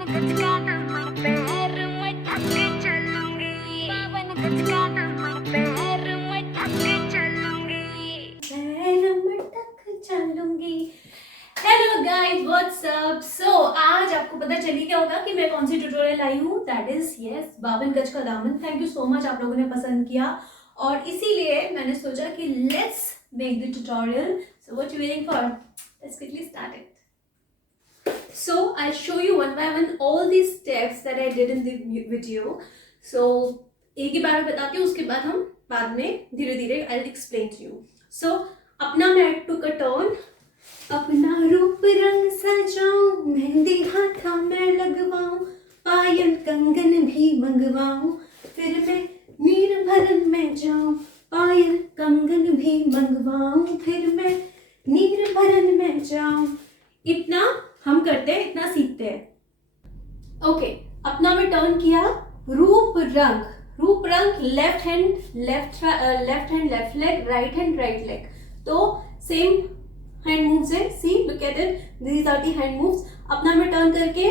Hello guys, what's up. So आज आपको पता चली क्या होगा कि मैं कौन सी ट्यूटोरियल आई हूँ। दैट इज यस 52 गज का दामन। थैंक यू सो मच, आप लोगों ने पसंद किया और इसीलिए मैंने सोचा कि let's make the tutorial. So what you waiting for, let's quickly start it. So I'll show you one by one all these steps that I did in the video. So एक ही बार बताती हूँ, उसके बाद हम बाद में धीरे धीरे I'll explain to you. So अपना मैं took a turn. अपना रूप रंग सजाऊं, मेहंदी हाथा में लगवाऊं, पायल कंगन भी मंगवाऊं, फिर मैं नीर भरन में जाऊं, पायल कंगन भी मंगवाऊं, फिर मैं नीर भरन में जाऊं। इतना हम करते हैं, इतना सीखते हैं। ओके, अपना में टर्न किया। रूप रंग left hand left leg, right hand right leg. तो सेम हैंड मूव्स है। See, look at it, these are the hand moves. अपना में टर्न करके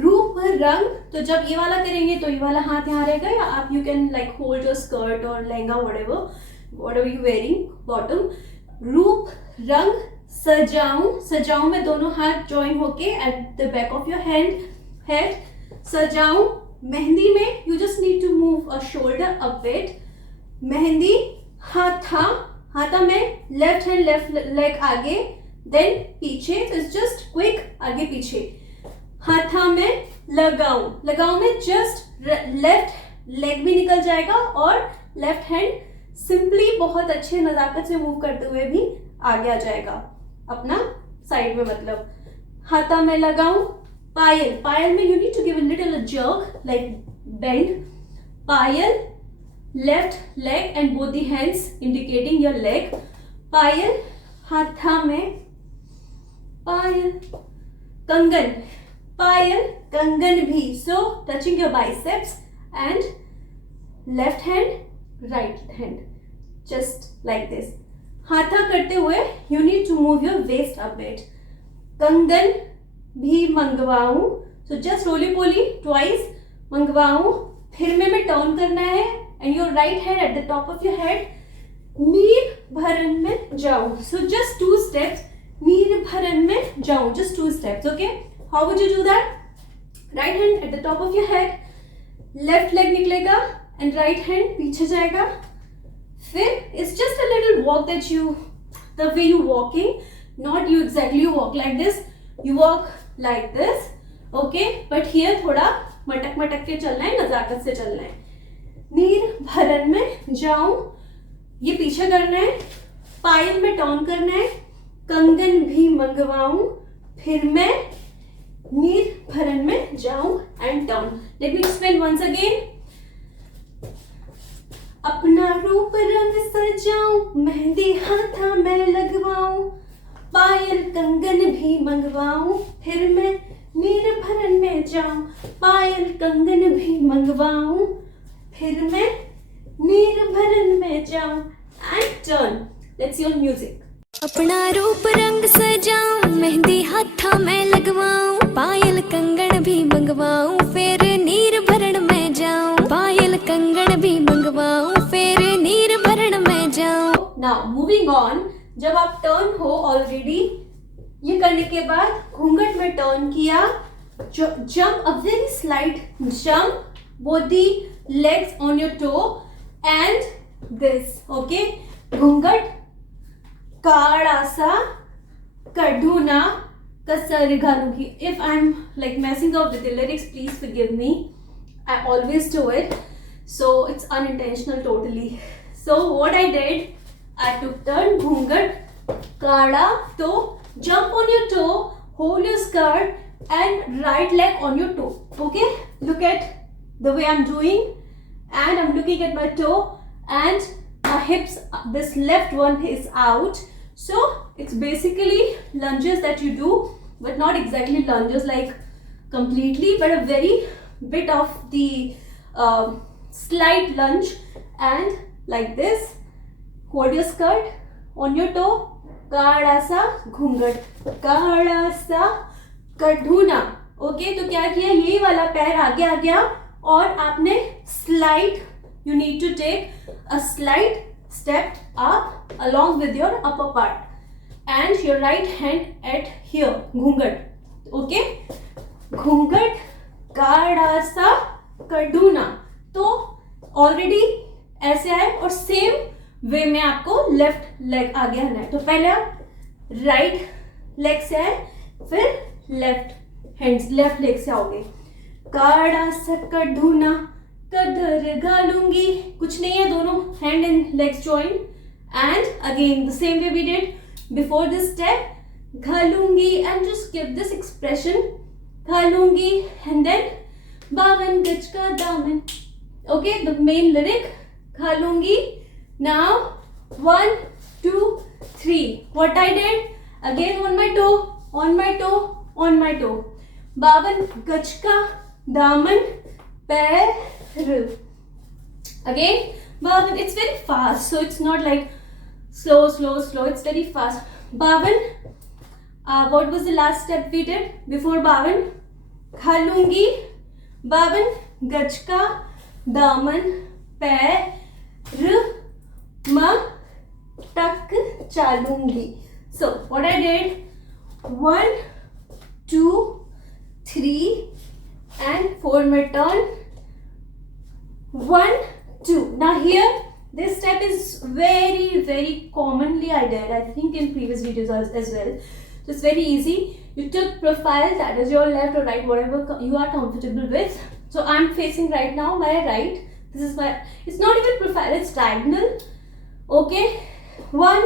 रूप रंग, तो जब ये वाला करेंगे तो ये वाला हाथ यहाँ रहेगा, या आप you can like hold your skirt और lehenga whatever you wearing bottom. रूप रंग सजाऊं में दोनों हाथ ज्वाइन होके at the back of your head सजाऊं। मेहंदी में you just need to move a shoulder up bit. मेहंदी हाथा में लेफ्ट हैंड लेफ्ट लेग आगे देन पीछे, तो इट्स जस्ट क्विक आगे पीछे। हाथा में लगाऊं में जस्ट लेफ्ट लेग भी निकल जाएगा और लेफ्ट हैंड सिंपली बहुत अच्छे नजाकत से मूव करते हुए भी आगे आ जाएगा अपना साइड में। मतलब हाथा में लगाऊं। पायल में you need to give a little jerk like bend. पायल left leg and both the hands indicating your leg. पायल हाथा में, पायल कंगन भी, so touching your biceps and left hand right hand just like this. हाथा करते हुए you need to move your waist up bit. कंगन भी मंगवाऊं, सो जस्ट रोली पोली ट्वाइस मंगवाऊं। फिर में टर्न करना है and your right hand at the top of your head. नीर भरन में जाऊं, सो जस्ट 2 स्टेप्स। नीर भरन में जाऊं, just 2 steps. Okay, how would you do that? Right hand at the top of your head, left leg निकलेगा and right hand पीछे जाएगा। फिर it's just a little walk that the way you walking, not you exactly walk like this, you walk like this, okay? But here थोड़ा मटक के चलना है, नजाकत से चलना है। नीर भरन में जाऊं, ये पीछे करना है। पायल में टर्न करना है। कंगन भी मंगवाऊं, फिर मैं नीर भरन में जाऊं and turn. Let me explain once again. अपना रूप रंग सजाऊं, मेहंदी हाथा में लगवाऊं, पायल कंगन भी मंगवाऊं, फिर मैं नीर भरन में जाऊं, पायल कंगन भी मंगवाऊं, फिर मैं नीर भरन में जाऊं and turn. Let's see your music. अपना रूप रंग सजाऊं, मेहंदी हाथा में लगवाऊं, पायल कंगन भी मंगवाऊं, फिर नीर भरण में जाऊं, पायल कंगन भी मंगवाऊं, फिर नीर भरण में जाऊं। नाउ मूविंग ऑन, जब आप टर्न हो ऑलरेडी, ये करने के बाद घूंघट में टर्न किया, jump a very slight jump, both the legs on your toe and this, okay? घूंघट, काड़ासा, कढ़ूना, कसर घालूंगी। If I'm like messing up with the lyrics, please forgive me. I always do it, so it's unintentional totally. So what I did, I took turn घूंघट, काड़ा, तो jump on your toe, hold your skirt and right leg on your toe. Okay? Look at the way I'm doing, and I'm looking at my toe and my hips, this left one is out. So it's basically lunges that you do, but not exactly lunges like completely, but a very bit of the slight lunge, and like this, hold your skirt on your toe, काड़ा सा घूंघट, काड़ा सा कढ़ूना, okay, तो क्या किया, यही वाला पैर आगे आ गया और आपने slide, you need to take a slide step up along with your upper part and your right hand at here, घूंघट. ओके, घूंघट काढ़ासा कड़ूना. तो ऑलरेडी ऐसे आए और सेम वे में आपको लेफ्ट लेग आगे आना है. तो पहले आप राइट लेग से आए, फिर लेफ्ट हैंड्स लेफ्ट लेग से आओगे. काढ़ासा कड़ूना कदर घालूंगी, कुछ नहीं है, दोनों hand and legs join. And again the same way we did before this step, घालूंगी, and just give this expression घालूंगी, and then 52 गज का दामन. Okay, the main lyric घालूंगी. Now 1 2 3, what I did, again on my toe, on my toe, on my toe. 52 गज का दामन पैर. Again 52, it's very fast, so it's not like slow, it's very fast. 52, what was the last step we did before 52? घालूंगी, 52 गज का दामन पैर मटक चालूंगी. So what I did, 1 2 3 and 4 my turn. 1 2. Now here this step is very commonly I did, I think in previous videos as well. So it's very easy. You took profile, that is your left or right, whatever you are comfortable with. So I'm facing right now my right. This is my, it's not even profile, it's diagonal. Okay, 1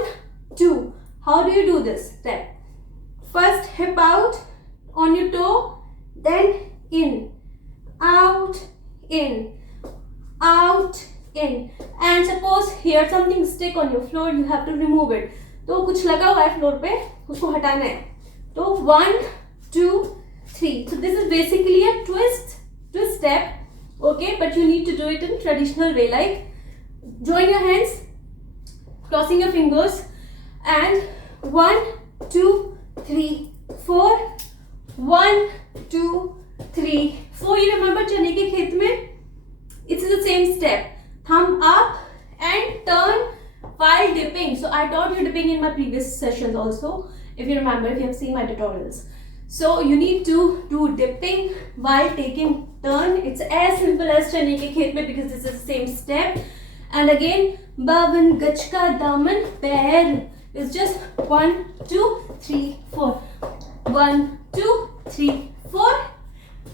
2. How do you do this step? First hip out on your toe, then in, out, in, out, in. And suppose here something stick on your floor, you have to remove it. तो कुछ लगा हुआ है floor पे, उसको हटाना है. तो 1 2 3. So this is basically a twist step. Okay, but you need to do it in traditional way, like join your hands, crossing your fingers, and 1 2 3 4, 1 2 3 4. You remember चने के खेत में, it's the same step. Thumb up and turn while dipping. So I taught you dipping in my previous sessions also, if you remember, if you have seen my tutorials. So you need to do dipping while taking turn. It's as simple as चने के खेत में, because this is the same step. And again 52 गज का दामन पैर is just 1 2 3 4. 1 2 3 4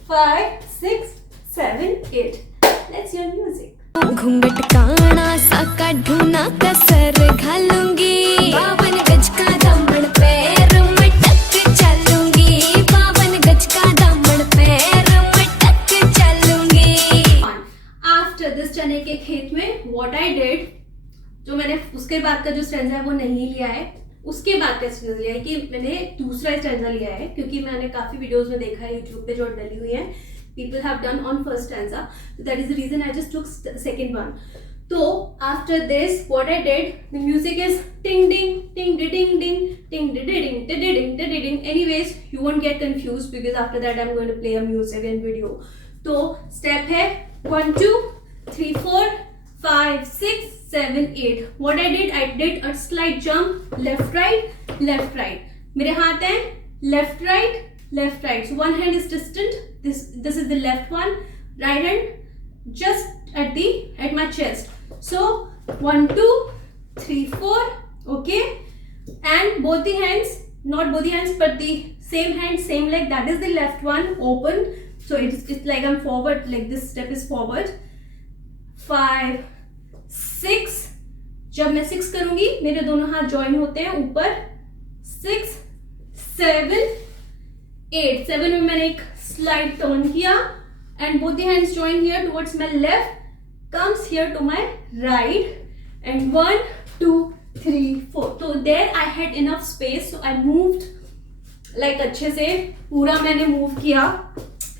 5 6 7 8. Let's hear music. घूंघट काना सा कढ़ूना कसर घालूंगी, 52 गज का दामन पैर मटक चालूंगी, 52 गज का दामन पैर मटक चालूंगी. After this चने के खेत में what I did, जो मैंने उसके बाद का जो स्टैंजा है वो नहीं लिया है, उसके बाद का स्टैंजा लिया है कि मैंने दूसरा स्टैंजा लिया है, क्योंकि मैंने काफी वीडियोस में देखा है यूट्यूब पे जो डली हुई है, people have done on first stanza. So that is the reason I just took second one. So after this what I did, the music is ding ding ding ding ding ding ding ding ding ding ding ding. Anyways, you won't get confused because after that I'm going to play a music and video. So step है 1 2 3 4 5 6 7 8. What I did a slight jump, left right. मेरे हाथ हैं left right. So one hand is distant. This is the left one. Right hand just at my chest. So 1 2 3 4. Okay, and both the hands, not both the hands, but the same hand, same leg. That is the left one open. So it's like I'm forward. Like this step is forward. 5 6. जब मैं 6 करूंगी, मेरे दोनों हाथ join होते हैं ऊपर. 6 7 8. 7 में मैंने एक स्लाइड टर्न किया and both the hands join here towards my left, comes here to my right, and 1 2 3 4. So there I had enough space, so I moved like अच्छे से पूरा मैंने move किया.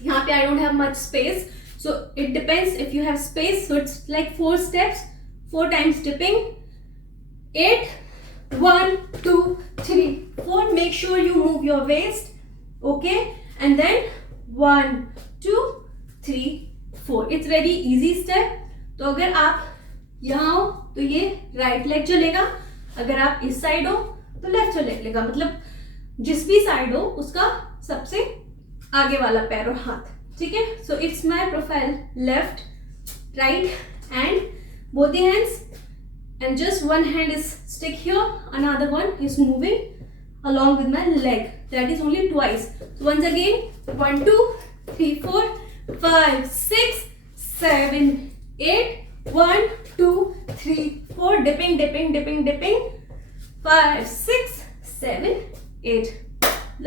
यहाँ पे I don't have much space, so it depends if you have space. So it's like 4 steps, 4 times dipping. 8 1 2 3 4. Make sure you move your waist. Okay, and then 1 2 3 4. It's very easy step. तो अगर आप यहाँ हो तो ये right leg चलेगा, अगर आप इस साइड हो तो लेफ्ट लेग चलेगा, मतलब जिस भी साइड हो उसका सबसे आगे वाला पैर और हाथ. ठीक है. So it's my profile left right and both the hands, and just one hand is stick here, another one is moving along with my leg. That is only twice. So once again, 1 2 3 4 5 6 7 8 1 2 3 4, dipping dipping dipping dipping, 5 6 7 8.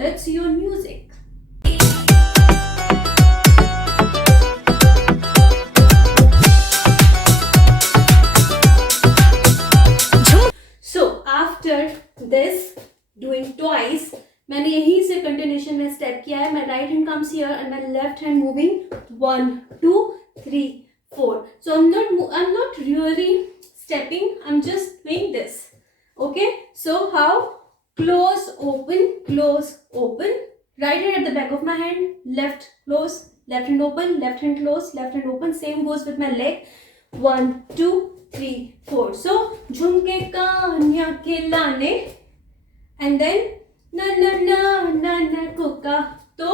Let's see your music. This doing twice, मैंने यहीं से continuation में step किया है. My right hand comes here and my left hand moving 1 2 3 4. So I'm not really stepping, I'm just doing this. Okay, so how? Close open, right hand at the back of my hand, left close, left hand open, left hand close, left hand open. Same goes with my leg. 1 2 3 4. So झुमके कान्या खिलाने and then ना ना ना ना ना Coca. तो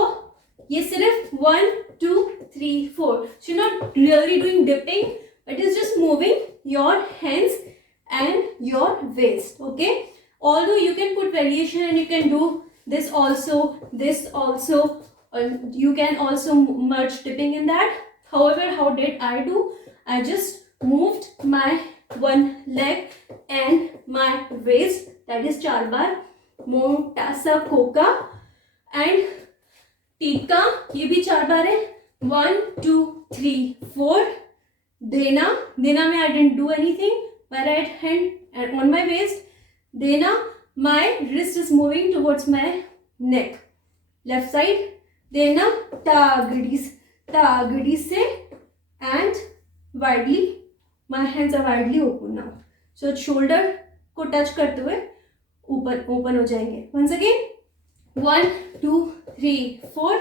ये सिर्फ 1 2 3 4. So you're not really doing dipping, but it's just moving your hands and your waist. Okay, although you can put variation and you can do this also, and you can also merge dipping in that. However, how did I do? I just moved my one leg and my waist, that is 4 बार. मोटा सा Coca and टीका, ये भी 4 बार है. 1 2 3 4. देना में I didn't do anything. My right hand on my waist. देना, my wrist is moving towards my neck. Left side. देना तागड़ी से and widely. My hands are widely open now. So shoulder को टच करते हुए ओपन हो जाएंगे. Once again, 1 2 3 4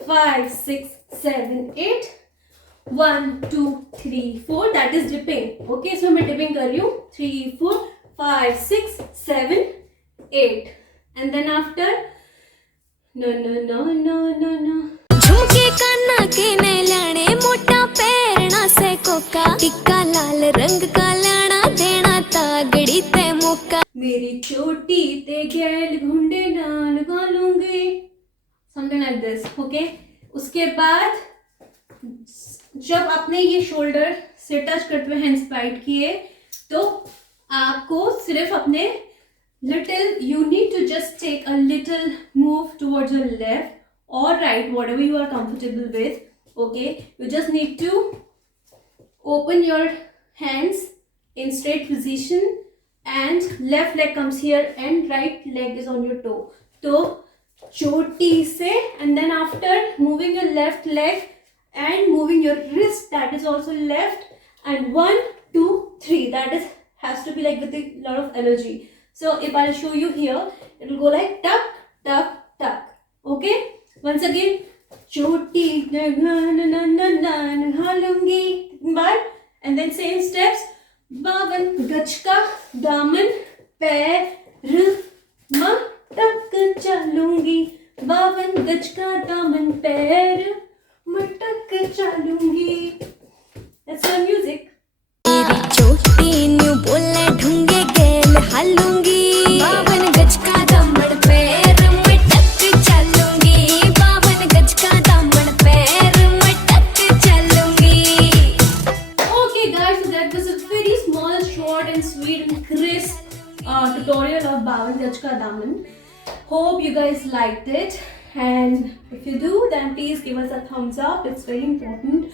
5 6 7 8. 1 2 3 4. That is dipping. Okay, so मैं dipping कर रही हूँ. 3 4 5 6 7 8. And then after, no. झुमके कान्ना के ने लाने, मोटा पैरना से कोका, टिक्का लाल रंग का लाना, देना तागड़ी ते मौका. मेरी चोटी ते गैल घुंडे ना लगा लूंगी. Something like this. Okay. उसके बाद जब आपने ये शोल्डर से टच करते हुए हैंड्स टाइट किए, तो आपको सिर्फ अपने you need to just take a little move towards your left or right, whatever you are comfortable with. Okay, you just need to open your hands in straight position and left leg comes here and right leg is on your toe. So choti se, and then after moving your left leg and moving your wrist, that is also left, and 1 2 3, that is has to be like with a lot of energy. So if I'll show you here, it will go like tuck tuck tuck. Okay, once again, choti halungi, and then same steps. 52 गज का दामन पैर मटक चलूंगी, 52 गज का दामन पैर मटक चलूंगी. That's our music. तेरी चोटी न्यू बोले ढूंगे गेल हालूंगी, 52 गज का दामन पैर मटक चलूंगी, 52 गज का दामन पैर मटक चलूंगी. Okay guys, so that was a very small, short and sweet and crisp tutorial of 52 गज का दामन. Hope you guys liked it, and if you do, then please give us a thumbs up. It's very important.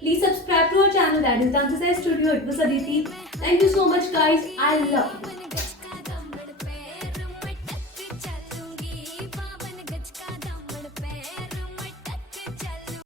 Please subscribe to our channel, that is Dance Studio. It was Aditi. Thank you so much guys. I love you.